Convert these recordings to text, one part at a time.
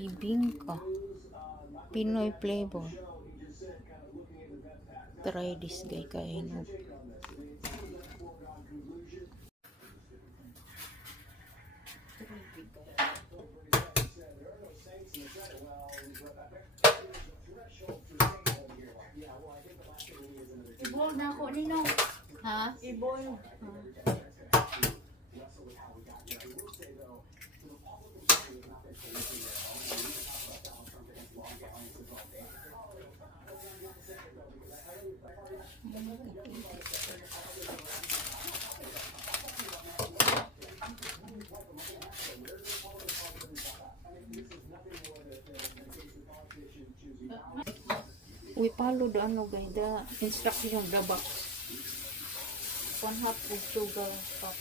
Bibingka. Pinoy flavor. Try this guy kain og. I-boil na ako nino. Ha? I-boil. We follow the the instruction of the box. 1/2 of sugar cup.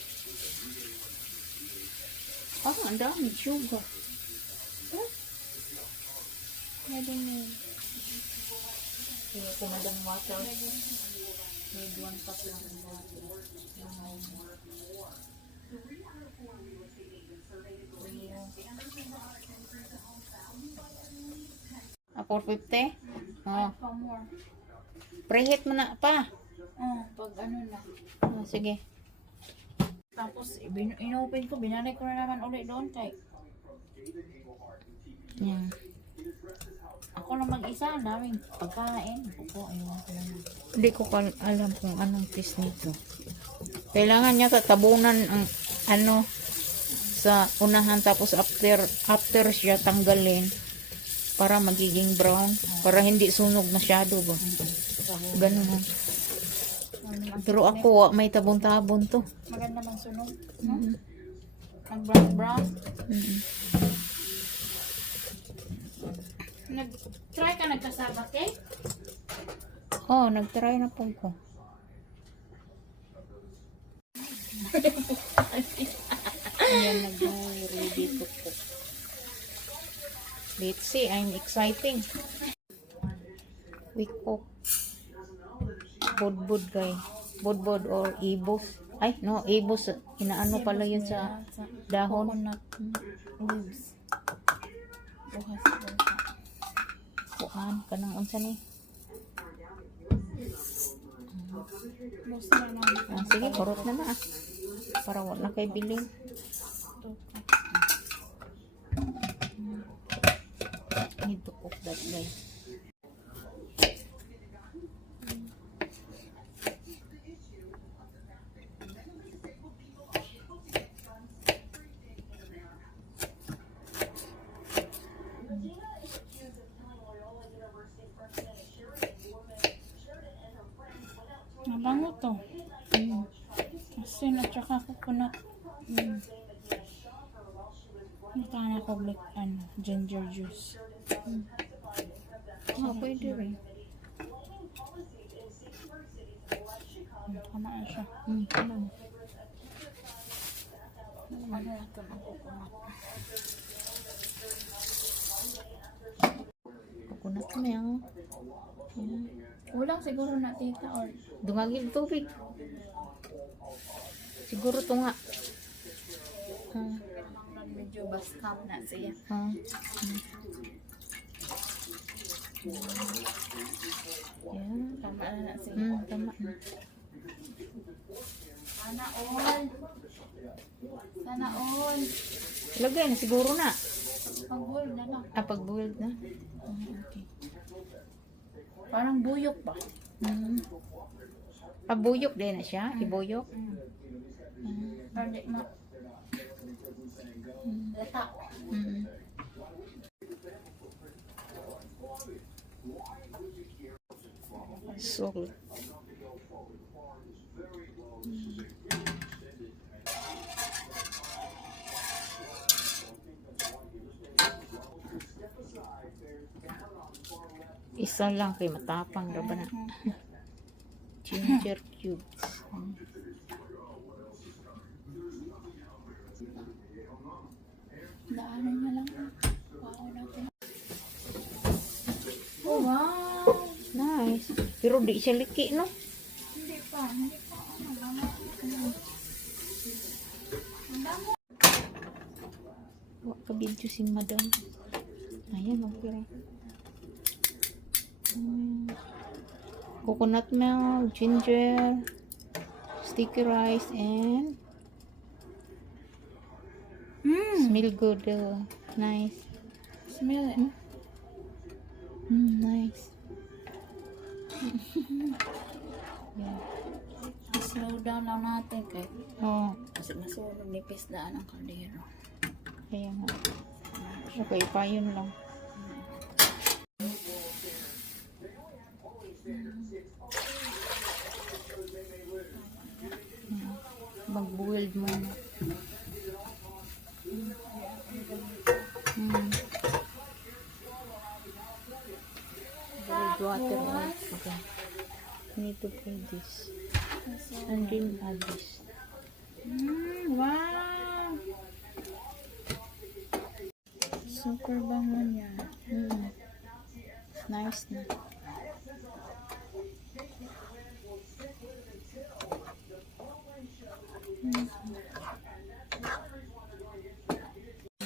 Ang dami sugar. Pwede mo. Kaya kumadang water. Maybe 1 cup lang ang water. Ah, 450? Oh. Pa more. Preheat mo na pa. Pag ano na. Oh, sige. Tapos, inopen ko, binanay ko na naman ulit doon kay Yan. ako na mag-isa, ang daming pagkain. Opo, ayun ko lang. Hindi ko alam kung anong taste nito. Kailangan niya tabunan ang ano sa unahan tapos after siya tanggalin para magiging brown para hindi sunog masyado ba. Ganun. Pero ako may tabon-tabon to. Maganda bang sunog? No? Nag-brown. Nag-try ka nagkasaba, okay? Oh, nag-try na po ko. Ayan, nag-ready to cook. Let's see, I'm exciting. We cook budbud guy. Budbud or ibos. Ay, no, ibos. Inaano pala yun sa dahon. Coconut leaves. Bukas. Kuan, kanang unsa ni? Most na lang. Ah, sige, kurot na na. Para wala kay bilin. Need to cook that guy. Mabango to. Asin at saka coconut. Nakana ko black ginger juice. Ah, pwede rin. Tama na siya. Ano? Ano ito ng coconut? Coconut na yan. Ulang siguro na tita or Dungagin tubig. Siguro to nga. medyo bastam na siya. Yan. Tama na siya. Tama na. Sana all. Sana all. Lagay na siguro na. Pag-boiled na lang. Ah, pag-boiled na. Okay. Parang buyok ba? Pabuyok din na siya. Ibuyok. Parang di ma... Lata. Salt. Isa lang kay matapang ra ba na. Ginger cubes. Daanan niya lang. Wow, natin. Oh, wow! Nice. Pero di siya liki, no? Hindi pa. Hindi pa. Ang dami. Ang dami. Wa ka video si madam. Ayan, okay. Coconut milk, ginger, sticky rice, and smell good. Nice. Smell it. Nice. Yeah. Slow down lang natin kay Oh, kasi masulog nipis daan ang kaldero. kaya nga. Okay, pa yun lang. Mag-boiled muna. Boiled water. Okay. Need to put this. And then add this. Wow! Super bango niya. Nice na.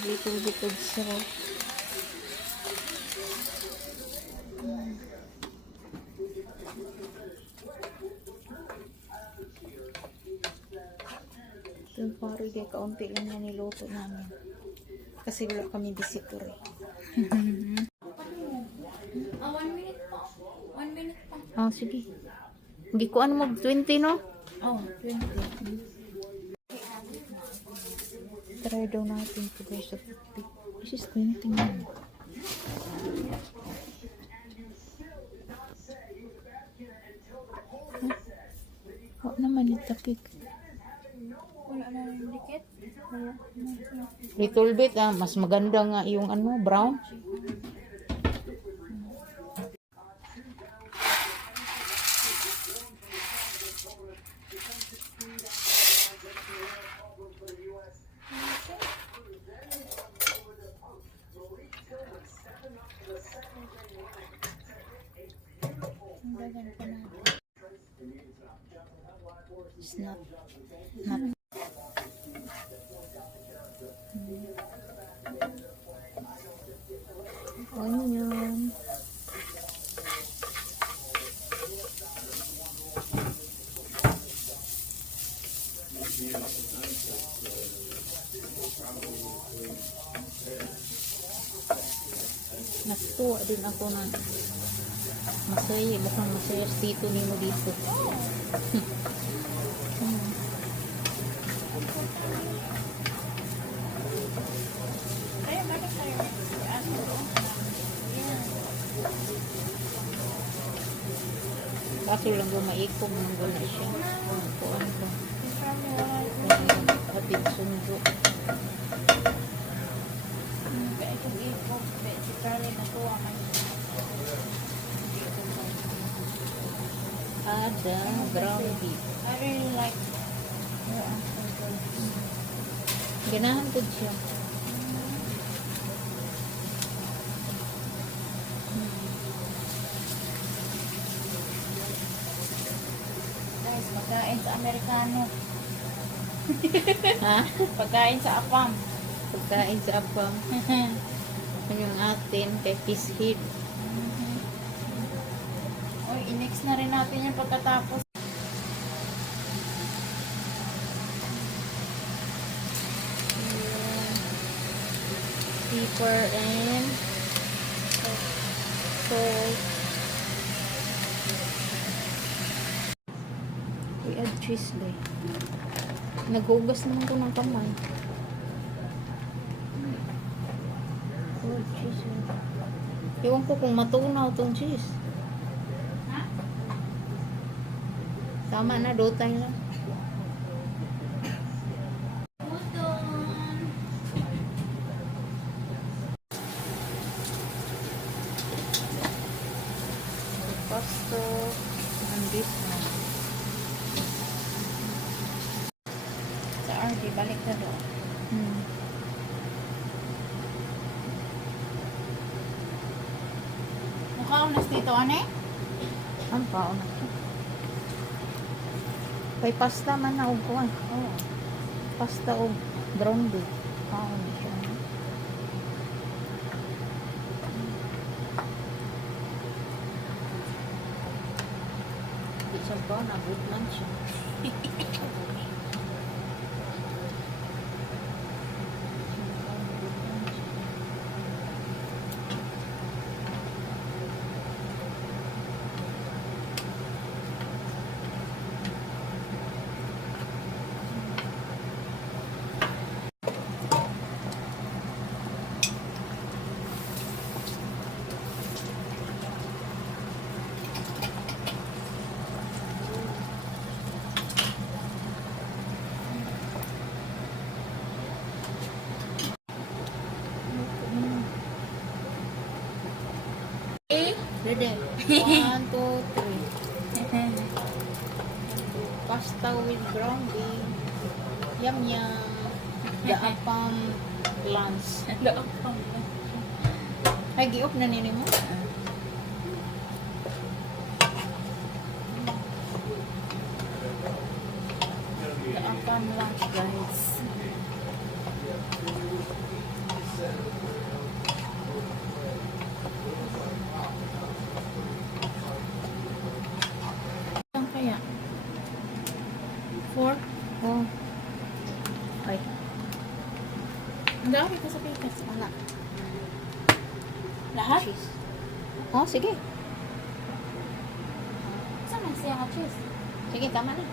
Little bit of syrup. Ito pare kay kaunti lang yan niluto namin. Kasi wala kami visitor eh. 1 minute pa. 1 minute pa. Ah, sige. Hindi ko ano mag 20 no? Oh, 20. Try daw natin to guys sa 50. This is 20 naman. Huwag naman itapik. Wala na yung dikit. Little bit mas maganda nga yung ano, brown. It's not onion. Natuwa din ako na masaya, mukhang masaya si Tito Nino dito. Kaso lang gumaikom nang wala siya. Kuan ko. Hatid sundo. Kaya kung ikaw, si Charlie natuwa man. Ada ground beef. I really like your Ganahan ko siya. Guys, pagkain sa Amerikano. Ha? Pagkain sa Apam. Pagkain sa abang. Yung atin kay fish head. Oy, i-mix na rin natin yan pagkatapos. Pepper and salt. We add cheese day. Naghugas naman ko ng kamay. Oh, cheese. Ewan ko kung matunaw itong cheese. Tama na, dotay lang. Pasto and this one. Sa RD, balik na doon. Mukha unas dito, ane? Ang paon na ito. Kay pasta man na og kuan. Oo. Pasta og ground beef. Paon na siya. Ito, nagutman siya. Ready? 1, 2, 3. Pasta with ground beef. Yum yum. The apam lunch. Ay, giop na nini mo? The apam lunch, guys. Saan kaya? 4? Oh. Ay. Ang dami ko sa pikas. Wala. Lahat? Cheese. Oh, sige. Saan na siya ka cheese? Sige, tama na.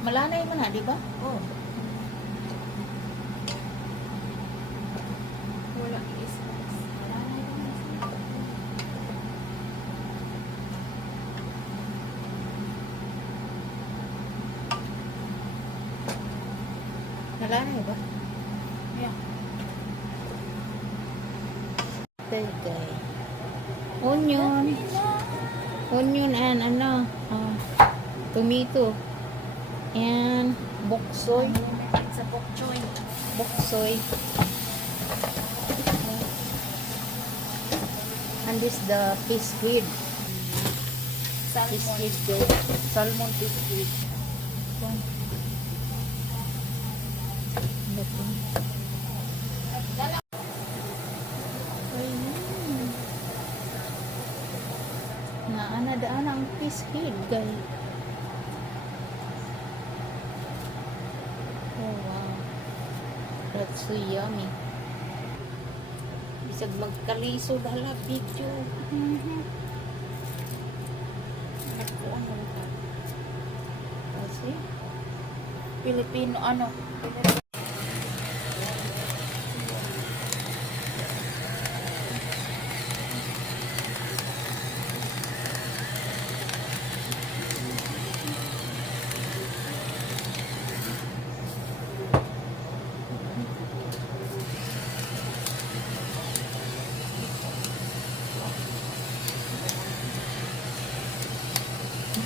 Malanay mo na, di ba? Oo. Wala is. Wala na yung is. Malanay ba? Yeah. Okay. Onion. Onion and ano, tomato. And bok choy. Unlimited sa bok choy. Bok choy. And this the fish squid. Fish Salmon. squid. Salmon fish squid. Nga ana daan ang fish squid guys. Oh wow. That's so yummy. Bisag magkaliso hala video. Nagkuhan mo ka. Kasi Filipino ano?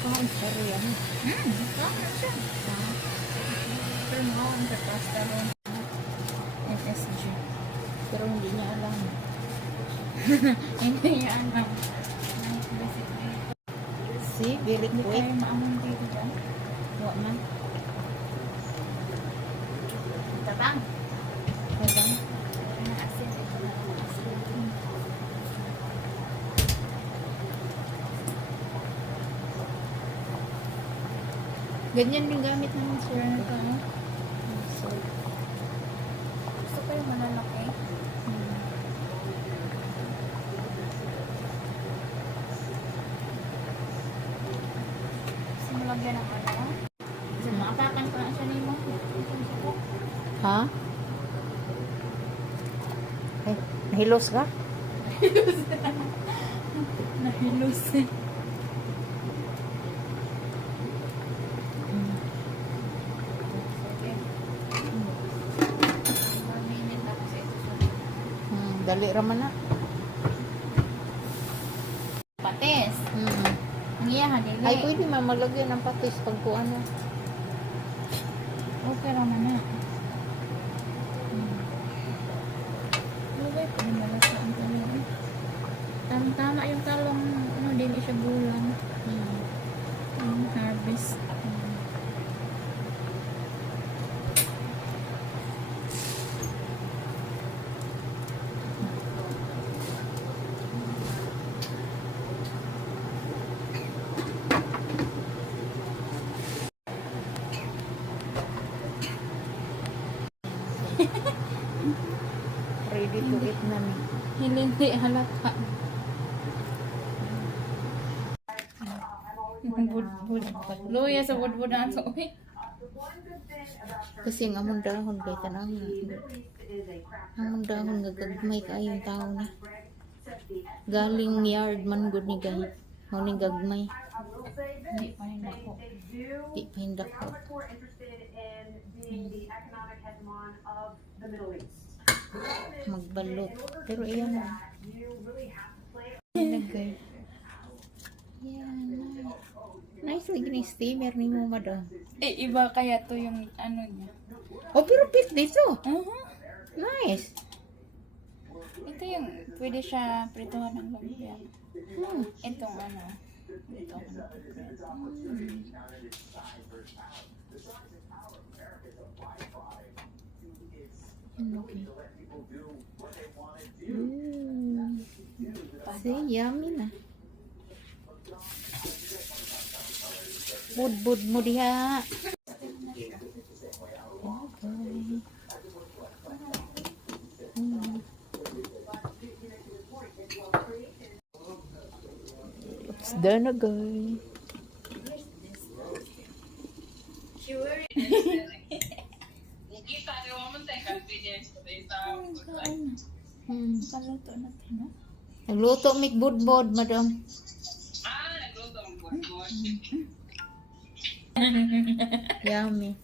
mukhang pero yan. Tama siya. Pero mga sa pasta ron. MSG. Pero hindi niya alam. Hindi niya alam. Basically. See, very Hindi quick. kayo maamang dito dyan. Wa man. Tabang. Diba? Ang asin ito na ang asin. Ganyan din gamit naman sir. Ito. So, Gusto ko yung malalaki. Gusto mo lagyan ng ano? Kasi makapakan ko na siya ni mo. ha? Ay, nahilos ka? Nahilos eh. Okay. 1 minute tapos ito siya. Dali raman na. Patis. Ang iyahan nila. Ay, pwede mamalagyan ng patis pag po ano. Okay naman na. Lugay ko din malasa ang talong. Tama yung talong, ano din siya gulang. Yung harvest. Ready to eat na ni. Hindi halata. Budbud. Luya sa budbud na ito. Uy. Kasi ang among dahon kay tanang among dahon nga gagmay kaayong tao na. Galing yard man gud ni gay. Mao ning gagmay. Hindi pa rin ako. Di pa hindak ko. Magbalot. Pero iyan na. Nagay. Yan. Nice lagi ni steamer ni mo madam. Eh, iba kaya to yung ano niya. Oh, pero pit dito. Nice. Ito yung pwede siya prituhan ng lumpia. Itong ano. Ito. Okay. See, yummy na. Bud mo diha. Okay. It's done na guys. Kaluto natin, no? Nagluto mig budbod, madam. Yummy.